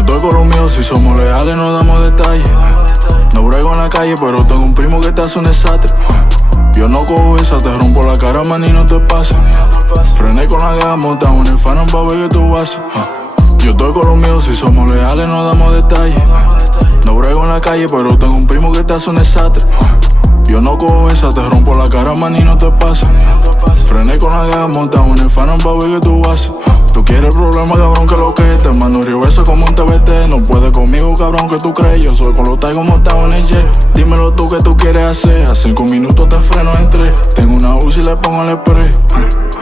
Yo estoy con los míos, si somos leales no damos detalles. No brego en la calle, pero tengo un primo que te hace un desastre. Yo no cojo esa, te rompo la cara, man, y no te pasa. Frené con la gama, montado en el Phantom pa' ver que tú haces. Yo estoy con los míos, si somos leales no damos detalles. No brego en la calle, pero tengo un primo que te hace un desastre. Yo no cojo esa, te rompo la cara, man, y no te pasa. Frené con la gama, montado en el Phantom pa' ver que tú haces. Tú quieres problema, cabrón, que lo que te mando un reverso como un TBT. No puedes conmigo, cabrón, que tú crees. Yo soy con los Taigo montado en el jet. Dímelo tú, que tú quieres hacer. A 5 minutos te freno en 3. Tengo una UCI y le pongo el spray.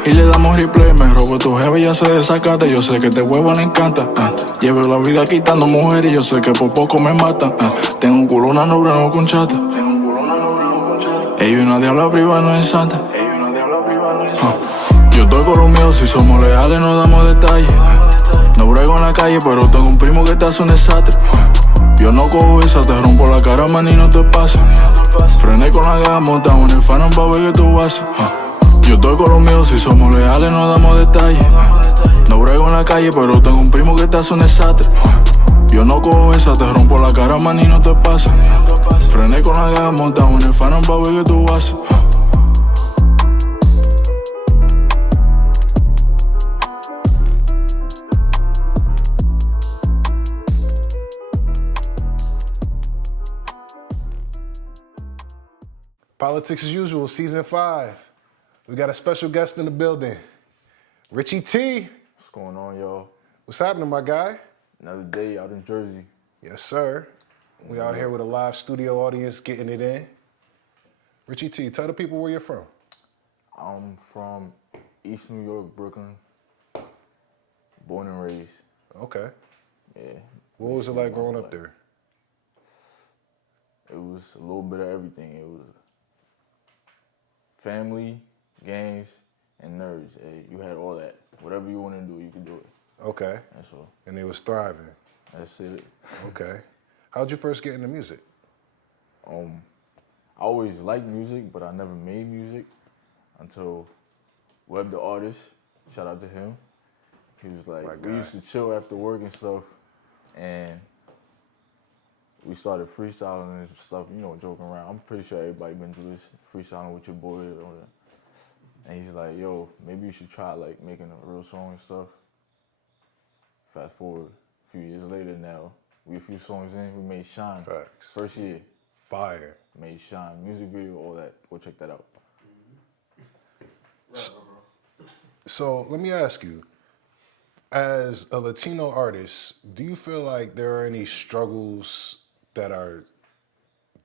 Y le damos replay. Me robo tu jeva y ya se desacate. Yo sé que este huevo le encanta. Llevo la vida quitando mujeres y yo sé que por poco me matan. Tengo un culo, una no brano con chata. Ella una diabla privada no es santa. Yo estoy con los míos, si somos leales no damos detalles. No brego en la calle, pero tengo un primo que te hace un desastre. Yo no cojo esa, te rompo la cara, man, y no te pasa. Frené con la gama, montado en el Phantom pa' ver que tú haces. Yo estoy con los míos, si somos leales no damos detalles. No brego en la calle, pero tengo un primo que te hace un desastre. Yo no cojo esa, te rompo la cara, man, y no te pasa. Frené con la gama, montado en el Phantom pa' ver que tú haces. Politics as usual, season 5. We got a special guest in the building. Richie T. What's going on, y'all? What's happening, my guy? Another day out in Jersey. Yes, sir. We out here with a live studio audience getting it in. Richie T, tell the people where you're from. I'm from East New York, Brooklyn. Born and raised. Okay. Yeah. What was it like growing up there? It was a little bit of everything. It was family, games, and nerds. You had all that. Whatever you want to do, you could do it. Okay. That's all. And they was thriving. That's it. Okay. How'd you first get into music? I always liked music, but I never made music until Web the Artist. Shout out to him. He was like, we used to chill after work and stuff, and we started freestyling and stuff, you know, joking around. I'm pretty sure everybody been through this, freestyling with your boy or whatever. And he's like, yo, maybe you should try like making a real song and stuff. Fast forward a few years later now, we a few songs in, we made Shine. Facts. First year. Fire. Made Shine, music video, all that. Go check that out. So let me ask you, as a Latino artist, do you feel like there are any struggles that are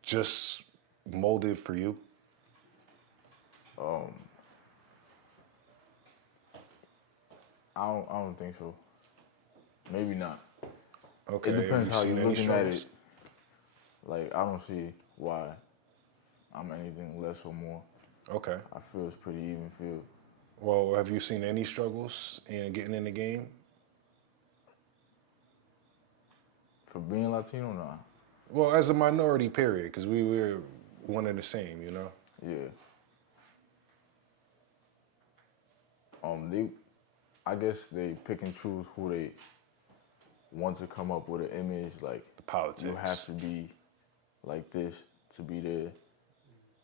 just molded for you? I don't think so. Maybe not. Okay. It depends how seen you're any looking at struggles? it. Like, I don't see why I'm anything less or more. Okay. I feel it's pretty even field. Well, have you seen any struggles in getting in the game? For being Latino, nah. Well, as a minority, period, because we were one and the same, you know? Yeah. I guess they pick and choose who they want to come up with an image, like The politics. you have to be like this to be there.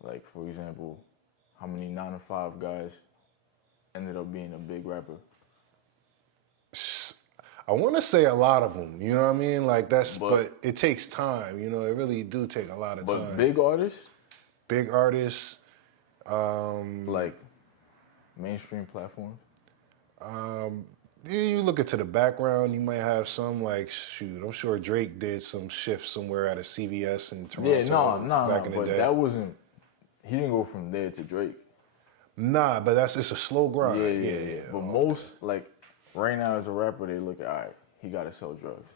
Like, for example, how many 9-to-5 guys ended up being a big rapper? I want to say a lot of them, you know what I mean? Like but it takes time, you know, it really do take a lot of time. But big artists? Big artists. Like mainstream platforms? You look into the background, you might have some like, shoot, I'm sure Drake did some shifts somewhere at a CVS in Toronto. Yeah, back in the but day. that wasn't, he didn't go from there to Drake. Nah, but it's a slow grind. Yeah. But most, like, right now as a rapper, they look at, all right, he got to sell drugs.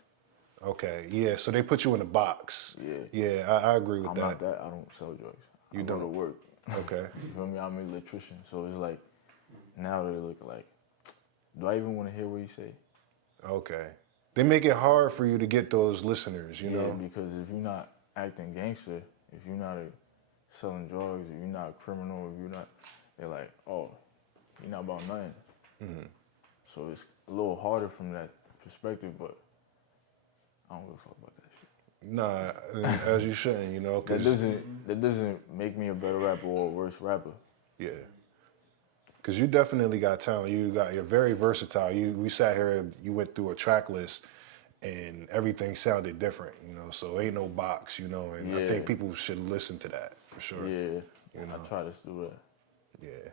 Okay, yeah, so they put you in a box. Yeah, I agree with I'm that. not that. I don't sell drugs. I go to work. Okay. You feel me? I'm an electrician. So it's like, now they look like, do I even want to hear what you say? Okay. They make it hard for you to get those listeners, you know? Yeah, because if you're not acting gangster, if you're not selling drugs, if you're not a criminal, if you're not, they're like, oh, you're not about nothing. Mm-hmm. So it's a little harder from that perspective, but I don't give a fuck about that shit. Nah, as you shouldn't, you know. That doesn't make me a better rapper or a worse rapper. Yeah. Because you definitely got talent. You're very versatile. We sat here, you went through a track list, and everything sounded different, you know. So ain't no box, you know. And I think people should listen to that for sure. Yeah, you know? I try to do that. Yeah.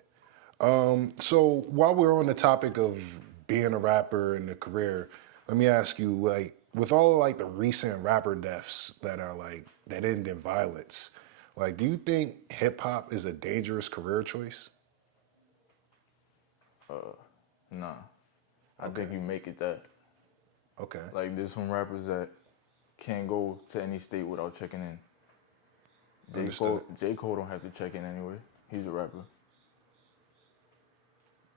So while we're on the topic of being a rapper and a career, let me ask you, like, with all of, like, the recent rapper deaths that are like that end in violence, like, do you think hip hop is a dangerous career choice? Nah, I think you make it that. Okay. Like, there's some rappers that can't go to any state without checking in. J. Cole don't have to check in anyway. He's a rapper.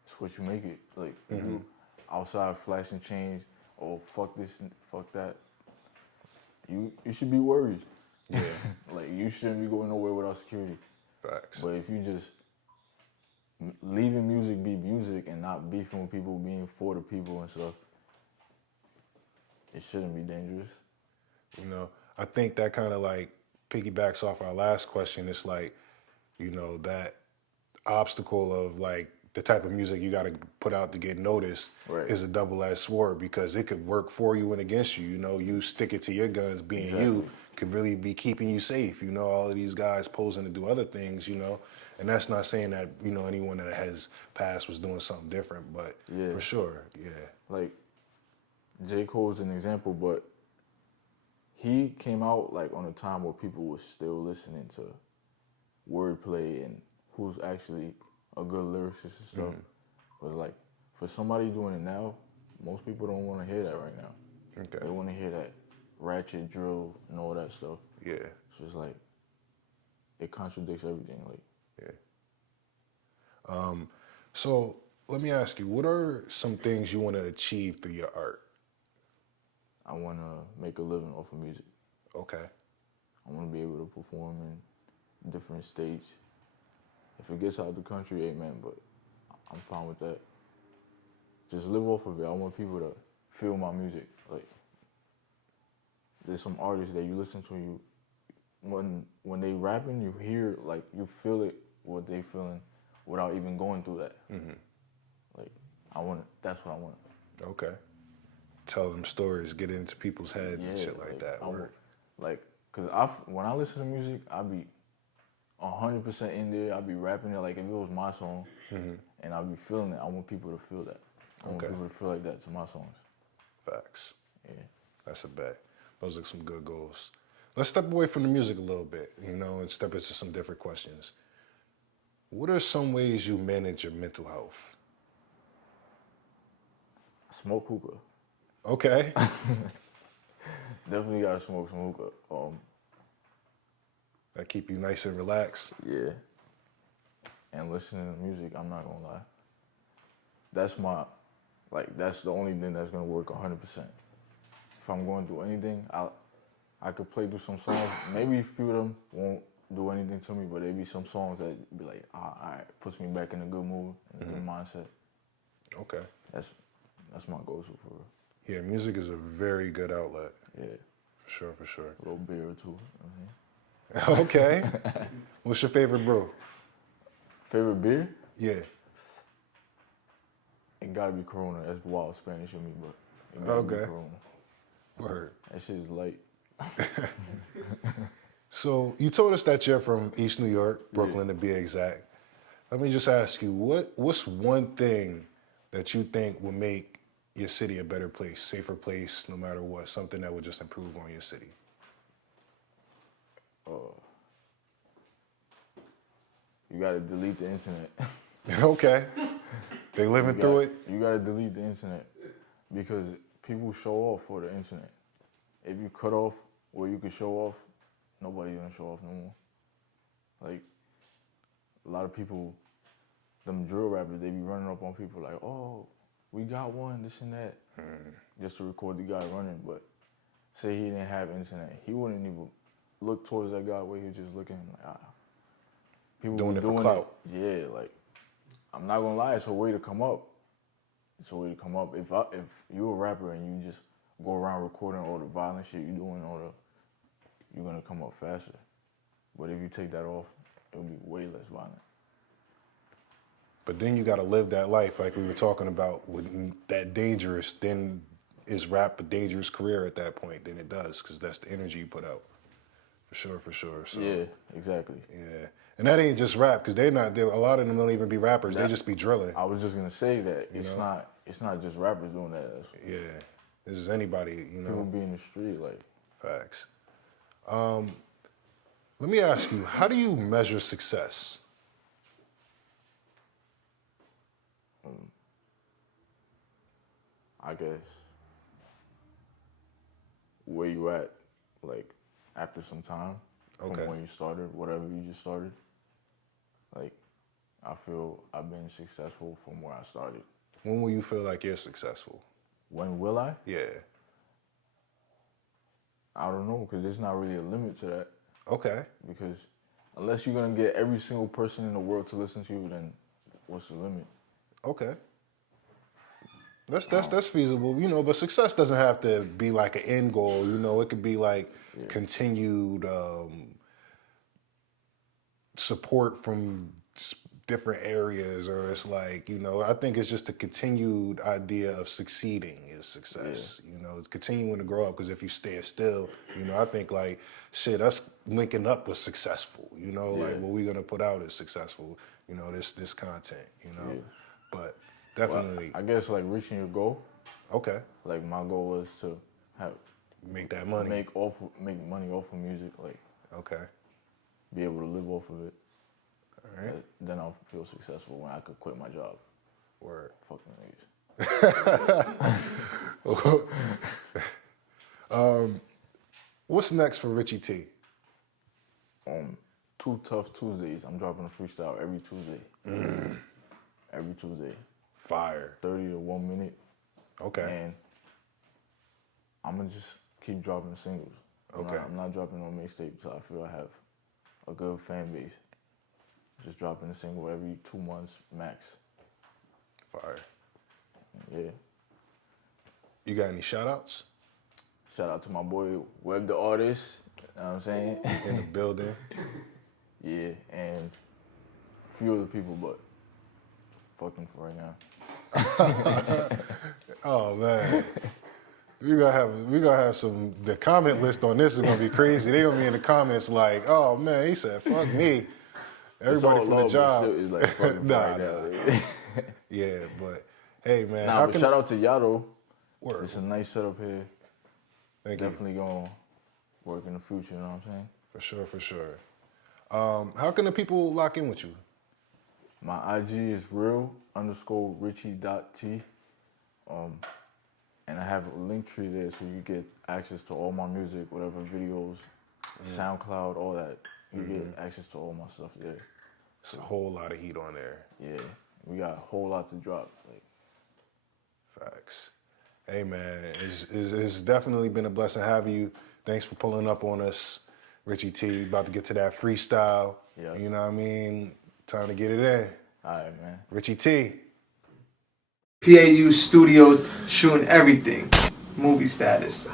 It's what you make it. Like, you outside flashing chains, oh, fuck this, fuck that. You should be worried. Yeah. Like, you shouldn't be going nowhere without security. Facts. But if you just leaving music be music and not beefing with people, being for the people and stuff, it shouldn't be dangerous. You know, I think that kind of like piggybacks off our last question. It's like, you know, that obstacle of like the type of music you got to put out to get noticed is a double-edged sword, because it could work for you and against you. You know, you stick it to your guns, being you could really be keeping you safe. You know, all of these guys posing to do other things, you know, and that's not saying that, you know, anyone that has passed was doing something different, but for sure, Like, J. Cole's an example, but he came out like on a time where people were still listening to wordplay and who's actually a good lyricist and stuff. But like, for somebody doing it now, most people don't want to hear that right now. Okay. They want to hear that ratchet drill and all that stuff. Yeah. So it's like, it contradicts everything. Like, So let me ask you, what are some things you want to achieve through your art? I want to make a living off of music. Okay. I want to be able to perform in different states. If it gets out the country, amen, but I'm fine with that. Just live off of it. I want people to feel my music. Like, there's some artists that you listen to, you when they rapping, you hear, like, you feel it, what they feeling, without even going through that. Like, that's what I want. Okay. Tell them stories, get into people's heads and shit like that. Cause when I listen to music, I be 100% in there. I be rapping it like if it was my song, and I be feeling it. I want people to feel that. I want people to feel like that to my songs. Facts. Yeah. That's a bet. Those are some good goals. Let's step away from the music a little bit, you know, and step into some different questions. What are some ways you manage your mental health? Smoke hookah. Okay. Definitely gotta smoke some hookah. That keep you nice and relaxed. Yeah. And listening to music, I'm not gonna lie. That's the only thing that's gonna work 100%. If I'm going through anything, I could play through some songs. Maybe a few of them won't do anything to me, but there be some songs that be like, all right, puts me back in a good mood, in a good mindset. Okay. That's my go-to for real. Yeah, music is a very good outlet. Yeah. For sure. A little beer or two. Okay. What's your favorite brew? Favorite beer? Yeah. It gotta be Corona. That's wild Spanish in me, but it gotta be Corona. Word. That shit is light. So you told us that you're from East New York, Brooklyn to be exact. Let me just ask you, what's one thing that you think will make your city a better place, safer place, no matter what, something that would just improve on your city? You gotta delete the internet. Okay. They living through it? You gotta delete the internet because people show off for the internet. If you cut off where you can show off, nobody's gonna show off no more. Like, a lot of people, them drill rappers, they be running up on people like, oh, we got one, this and that, just to record the guy running. But say he didn't have internet, he wouldn't even look towards that guy where he was just looking like, people doing it for clout. Yeah, like, I'm not gonna lie, it's a way to come up. It's a way to come up. If you're a rapper and you just go around recording all the violent shit you're doing, you're gonna come up faster. But if you take that off, it'll be way less violent. But then you got to live that life like we were talking about with that dangerous. Then is rap a dangerous career at that point? Then it does, because that's the energy you put out. For sure, for sure. So, yeah, exactly. Yeah, and that ain't just rap, because a lot of them don't even be rappers. They just be drilling. I was just gonna say that it's not just rappers doing that. Yeah, this is anybody. People be in the street like. Facts. Let me ask you, how do you measure success? I guess where you at, like after some time from when you started, whatever you just started. Like, I feel I've been successful from where I started. When will you feel like you're successful? When will I? Yeah. I don't know, because there's not really a limit to that. Okay. Because unless you're gonna get every single person in the world to listen to you, then what's the limit? Okay. That's feasible, but success doesn't have to be like an end goal, it could be like continued support from different areas, or it's like, I think it's just a continued idea of succeeding is success, continuing to grow up, because if you stay still, I think like, shit, us linking up was successful, like what we're gonna put out is successful, this content, but definitely. Well, I guess like reaching your goal. Okay. Like my goal is to make that money. Make money off of music, like. Okay. Be able to live off of it. All right. Then I'll feel successful when I could quit my job. Word. Fucking niggas. What's next for Richie T? 2 Tough Tuesdays. I'm dropping a freestyle every Tuesday. Every Tuesday. Fire. 30 to 1 minute. Okay. And I'm gonna just keep dropping singles. I'm not dropping no mixtape until I feel I have a good fan base. Just dropping a single every 2 months max. Fire. Yeah. You got any shout outs? Shout out to my boy Web the Artist, you know what I'm saying? In the building. Yeah, and a few other people, but fucking for right now. Oh man. We gonna have some. The comment list on this is gonna be crazy. They gonna be in the comments like, "Oh man, he said fuck me." Everybody from the job. It's like fucking nah. Yeah, but hey man. But shout out to y'all though. Word. It's a nice setup here. Thank you. Definitely gonna work in the future. You know what I'm saying? For sure, for sure. How can the people lock in with you? My IG is real_Richie.T. And I have a link tree there so you get access to all my music, whatever videos, SoundCloud, all that. You get access to all my stuff there. It's a whole lot of heat on there. Yeah, we got a whole lot to drop. Facts. Hey man, it's definitely been a blessing having you. Thanks for pulling up on us, Richie T. About to get to that freestyle. Yeah. You know what I mean? Time to get it in. All right, man. Richie T. P.A.U Studios, shooting everything. Movie status.